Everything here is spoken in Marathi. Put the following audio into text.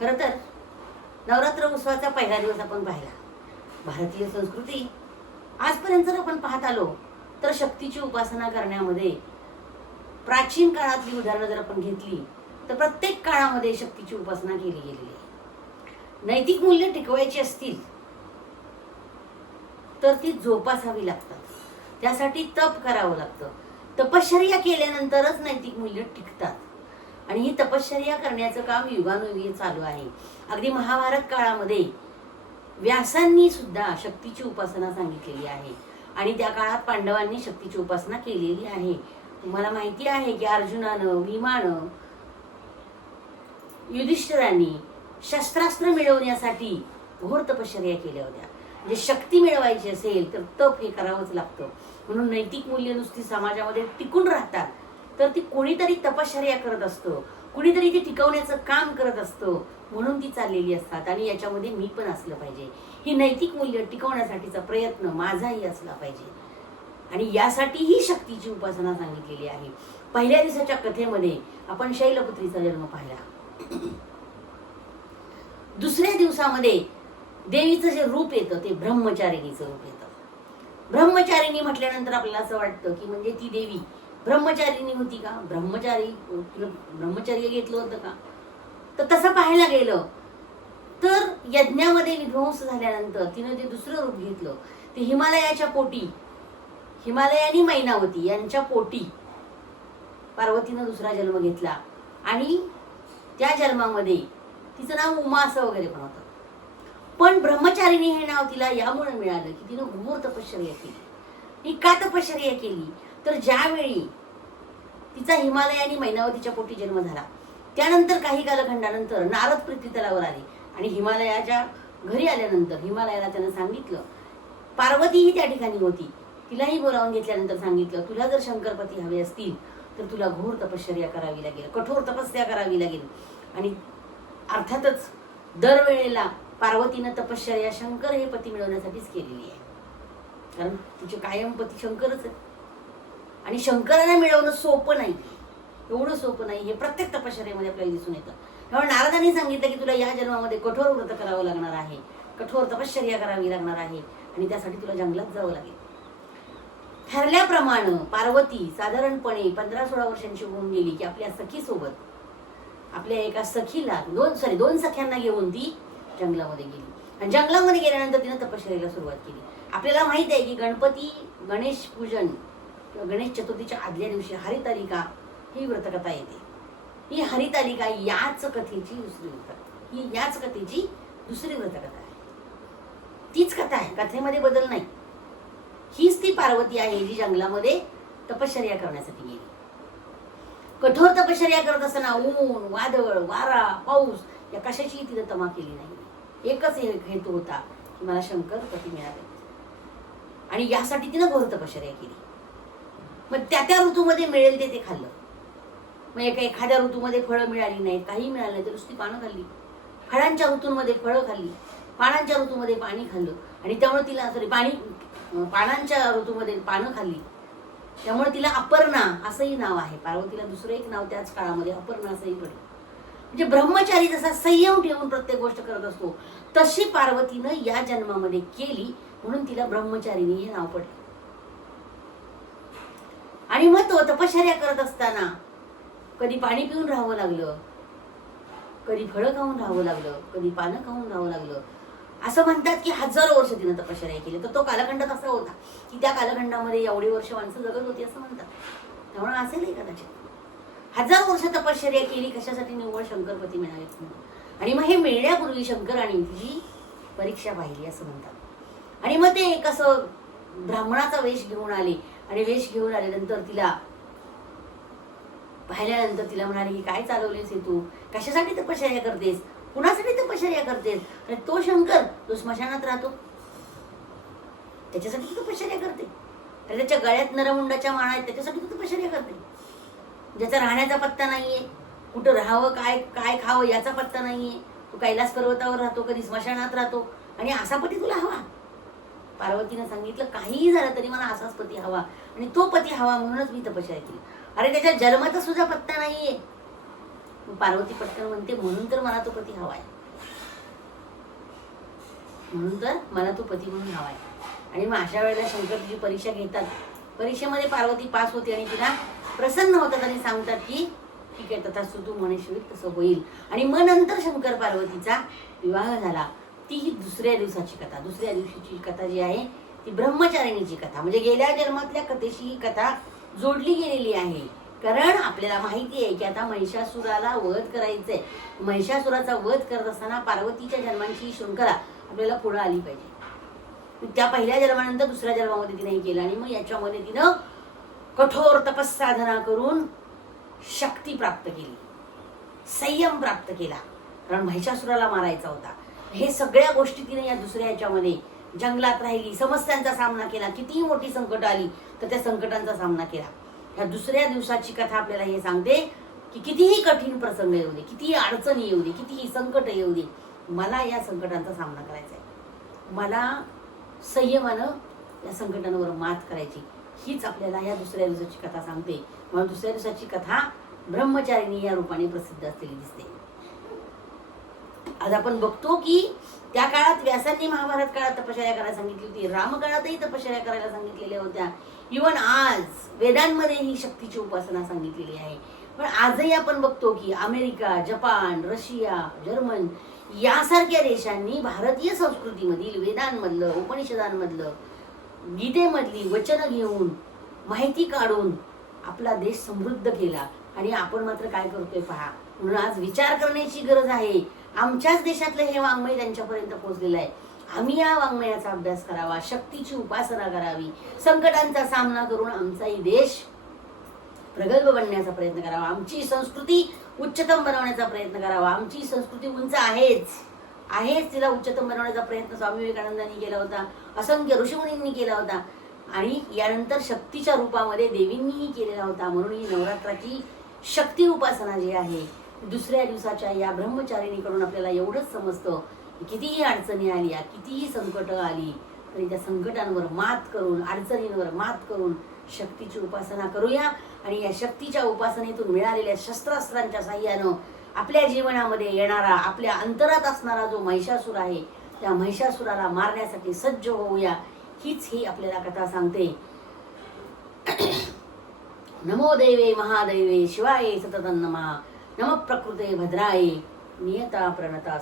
खरं तर नवरात्र उत्सवाचा पहिला दिवस आपण पाहिला. भारतीय संस्कृती आजपर्यंत जर आपण पाहत आलो तर शक्तीची उपासना करण्यामध्ये प्राचीन काळातली उदाहरणं जर आपण घेतली तर प्रत्येक काळामध्ये शक्तीची उपासना केली गेलेली आहे. नैतिक मूल्य टिकवायची असतील तर ती जोपासावी लागतात. त्यासाठी तप करावं लागतं. तपश्चर्या केल्यानंतरच नैतिक मूल्य टिकतात. आणि ही तपश्चर्या करण्याचं काम युगानुयुगे चालू आहे. अगदी महाभारत काळामध्ये व्यासांनी सुद्धा शक्तीची उपासना सांगितलेली आहे. आणि त्या काळात पांडवांनी शक्तीची उपासना केलेली आहे. तुम्हाला माहिती आहे की अर्जुनानं भीमानं युधिष्ठिरांनी शस्त्रास्त्र मिळवण्यासाठी घोर तपश्चर्या केल्या होत्या. म्हणजे शक्ती मिळवायची असेल तर तप हे करावंच लागतं. म्हणून नैतिक मूल्य नुसती समाजामध्ये टिकून राहतात. तर ती कोणीतरी तपश्चर्या करत असतं. कुणीतरी ती टिकवण्याचं काम करत असतं. म्हणून ती चाललेली असतात. आणि याच्यामध्ये मी पण असलं पाहिजे. ही नैतिक मूल्य टिकवण्यासाठीचा प्रयत्न माझाही असला पाहिजे. आणि यासाठी ही शक्तीची उपासना सांगितलेली आहे. पहिल्या दिवसाच्या कथेमध्ये आपण शैलपुत्रीचा जन्म पाहिला. दुसऱ्या दिवसामध्ये देवीचं जे रूप येतं ते ब्रह्मचारिणीचं रूप येतं. ब्रह्मचारिणी म्हटल्यानंतर आपल्याला असं वाटतं की म्हणजे ती देवी ब्रह्मचारिणी होती का? ब्रह्मचारी ब्रह्मचर्य घेतलं होतं का? तर तसं पाहायला गेलं तर यज्ञामध्ये विध्वंस झाल्यानंतर तिनं ते दुसरं रूप घेतलं. ते हिमालयाच्या पोटी हिमालय आणि मैनावती यांच्या पोटी. पार्वतीनं दुसरा जन्म घेतला. आणि त्या जन्मामध्ये तिचं नाव उमा असं वगैरे पण होतं. पण ब्रह्मचारिणी हे नाव तिला यामुळे मिळालं की तिनं घोर तपश्चर्या केली. ही का तपश्चर्या केली. तर ज्यावेळी तिचा हिमालय आणि मैनावतीच्या पोटी जन्म झाला त्यानंतर काही कालखंडानंतर नारद पृथ्वी तलावर आली आणि हिमालयाच्या घरी आल्यानंतर हिमालयाला त्यानं सांगितलं पार्वतीही त्या ठिकाणी होती. तिलाही बोलावून घेतल्यानंतर सांगितलं तुला जर शंकरपती हवे असतील तर तुला घोर तपश्चर्या करावी लागेल कठोर तपस्या करावी लागेल. आणि अर्थातच दरवेळेला पार्वतीनं तपश्चर्या शंकर हे पती मिळवण्यासाठीच केलेली आहे. कारण तिचे कायम पती शंकरच आहे आणि शंकराने मिळवणं सोपं नाही. एवढं सोपं नाही. हे प्रत्येक तपश्चर्यामध्ये आपल्याला दिसून येतं. त्यामुळे नारदांनी सांगितलं की तुला या जन्मामध्ये कठोर व्रत करावं लागणार आहे. कठोर तपश्चर्या करावी लागणार आहे. आणि त्यासाठी तुला जंगलात जावं लागेल. ठरल्याप्रमाणे पार्वती साधारणपणे पंधरा सोळा वर्षांची होऊन गेली की आपल्या सखीसोबत आपल्या एका सखीला दोन सॉरी दोन सख्यांना घेऊन ती जंगलामध्ये गेली. आणि जंगलामध्ये गेल्यानंतर तिनं तपश्चर्याला सुरुवात केली. आपल्याला माहीत आहे की गणपती गणेश पूजन किंवा गणेश चतुर्थीच्या आदल्या दिवशी हरितालिका ही व्रतकथा येते. ही हरितालिका याच कथेची दुसरी व्रत ही याच कथेची दुसरी व्रतकथा आहे. तीच कथा आहे. कथेमध्ये बदल नाही. हीच ती पार्वती आहे जी जंगलामध्ये तपश्चर्या करण्यासाठी गेली. कठोर तपश्चर्या करत असताना ऊन वादळ वारा पाऊस या कशाचीही तिनं तमा केली नाही. एकच हेतू होता की मला शंकर पती मिळावे आणि यासाठी तिनं घोर तपश्चर्या केली. मग त्या त्या ऋतूमध्ये मिळेल ते ते खाल्लं. मग एका एखाद्या ऋतूमध्ये फळं मिळाली नाहीत काही मिळालं नाही तर नुसती पानं खाल्ली. फळांच्या ऋतूंमध्ये फळं खाल्ली पानांच्या ऋतूमध्ये पाणी खाल्लं. आणि त्यामुळे तिला सॉरी पाणी पानांच्या ऋतूमध्ये पानं खाल्ली. त्यामुळे तिला अपर्णा असंही नाव आहे. पार्वतीला दुसरं एक नाव त्याच काळामध्ये अपर्णा असंही पडलं. म्हणजे ब्रह्मचारी जसा संयम ठेवून प्रत्येक गोष्ट करत असतो तशी पार्वतीनं या जन्मामध्ये केली म्हणून तिला ब्रह्मचारिणी हे नाव पडलं. आणि मग तो तपश्चर्या करत असताना. कधी पाणी पिऊन राहावं लागलं. कधी फळं खाऊन राहावं लागलं. कधी पानं खाऊन राहावं लागलं. असं म्हणतात की हजारो वर्ष तिनं तपश्चर्या केली तर तो कालखंड कसा होता? की त्या कालखंडामध्ये एवढी वर्ष माणसं जगत होती असं म्हणतात. त्यामुळे असेलही कदाचित. हजार वर्ष तपश्चर्या केली कशासाठी निव्वळ शंकरपती मिळालेत आणि मग हे मिळण्यापूर्वी शंकराने तिची परीक्षा पाहिली असं म्हणतात. आणि मग ते एक असं ब्राह्मणाचा वेश घेऊन आले. आणि वेश घेऊन आल्यानंतर तिला पाहिल्यानंतर तिला म्हणाले की काय चालवलेस हे तू? कशासाठी तपश्चर्या करतेस? कुणासाठी तपश्चर्या करतेस? आणि तो शंकर तो स्मशानात राहतो. त्याच्यासाठी तू तपश्चर्या करते. आणि त्याच्या गळ्यात नरमुंडाच्या माळा आहेत त्याच्यासाठी तू तपश्चर्या करते. ज्याचा राहण्याचा पत्ता नाहीये कुठं राहावं काय काय खावं याचा पत्ता नाहीये. तू कैलास पर्वतावर राहतो कधी स्मशानात राहतो. आणि असा पती तुला हवा. पार्वतीनं सांगितलं काहीही झालं तरी मला असाच पती हवा. आणि तो पती हवा म्हणूनच मी तपश्चर्या केली. अरे त्याच्या जन्माचा सुद्धा पत्ता नाहीये. पार्वती पटकन म्हणते म्हणून तर मला तो पती हवाय. म्हणून तर मला तो पती म्हणून हवाय. आणि मग अशा वेळेला शंकर तिची परीक्षा घेतात. परीक्षेमध्ये पार्वती पास होते आणि तिला प्रसन्न होतात आणि सांगतात की ठीक आहे तथास्तु तू म्हणशील तसं होईल. आणि मग नंतर शंकर पार्वतीचा विवाह झाला. ती ही दुसऱ्या दिवसाची कथा. दुसऱ्या दिवशीची कथा जी आहे ती ब्रह्मचारिणीची कथा. म्हणजे गेल्या जन्मातल्या कथेशी ही कथा जोडली गेलेली आहे. कारण आपल्याला माहिती आहे की आता महिषासुराला वध करायचंय. महिषासुराचा वध करत असताना पार्वतीच्या जन्मांची ही शृंखला आपल्याला पुढे आली पाहिजे. त्या पहिल्या जन्मानंतर दुसऱ्या जन्मामध्ये तिने केलं आणि मग याच्यामध्ये तिनं कठोर तपस्साधना करून शक्ती प्राप्त केली. संयम प्राप्त केला. कारण महिषासुराला मारायचा होता. हे सगळ्या गोष्टी तिने या दुसऱ्या याच्यामध्ये जंगलात राहिली समस्यांचा सामना केला कितीही मोठी संकट आली तर त्या संकटांचा सामना केला. ह्या दुसऱ्या दिवसाची कथा आपल्याला हे सांगते की कितीही कठीण प्रसंग येऊ दे कितीही अडचणी येऊ दे कितीही संकट येऊ दे मला या संकटांचा सामना करायचा आहे. मला संयमानं या संकटांवर मात करायची. हीच आपल्याला या दुसऱ्या दिवसाची कथा सांगते. म्हणून दुसऱ्या दिवसाची कथा ब्रह्मचारिणी या रूपाने प्रसिद्ध असलेली दिसते. आज आपण बघतो की त्या काळात व्यासांनी महाभारत काळात तपश्चर्या करायला सांगितली होती. रामकाळातही तपश्चर्या करायला सांगितलेल्या होत्या. इवन आज वेदांमध्ये ही शक्तीची उपासना सांगितलेली आहे. पण आजही आपण बघतो की अमेरिका जपान रशिया जर्मन यासारख्या देशांनी भारतीय संस्कृतीमधील वेदांमधलं उपनिषदांमधलं गीतेमधली वचनं घेऊन माहिती काढून आपला देश समृद्ध केला. आणि आपण मात्र काय करतोय पहा? म्हणून आज विचार करण्याची गरज आहे. आमच्याच देशातलं हे वाङ्मय त्यांच्यापर्यंत पोहोचलेलं आहे. आम्ही या वाङ्मयाचा अभ्यास करावा शक्तीची उपासना करावी संकटांचा सामना करून आमचाही देश प्रगल्भ बनण्याचा प्रयत्न करावा. आमची संस्कृती उच्चतम बनवण्याचा प्रयत्न करावा. आमची संस्कृती उंच आहेच. आहेच तिला उच्चतम बनवण्याचा प्रयत्न स्वामी विवेकानंदांनी केला होता असंख्य ऋषीमुनींनी केला होता. आणि यानंतर शक्तीच्या रूपामध्ये देवींनीही केलेला होता. म्हणून ही नवरात्राची शक्ती उपासना जी आहे दुसऱ्या दिवसाच्या या ब्रह्मचारिणीकडून आपल्याला एवढंच समजतं की कितीही अडचणी आल्या कितीही संकट आली तरी त्या संकटांवर मात करून अडचणींवर मात करून शक्तीची उपासना करूया. आणि या शक्तीच्या उपासनेतून मिळालेल्या शस्त्रास्त्रांच्या साह्यानं आपल्या जीवनामध्ये येणारा आपल्या अंतरात असणारा जो महिषासूर आहे त्या महिषासुराला मारण्यासाठी सज्ज होऊया हीच ही आपल्याला कथा सांगते. नमो देवे महादेवे शिवाय सततं નમ પ્રકૃતે ભદ્રાય નિયતા પ્રણતા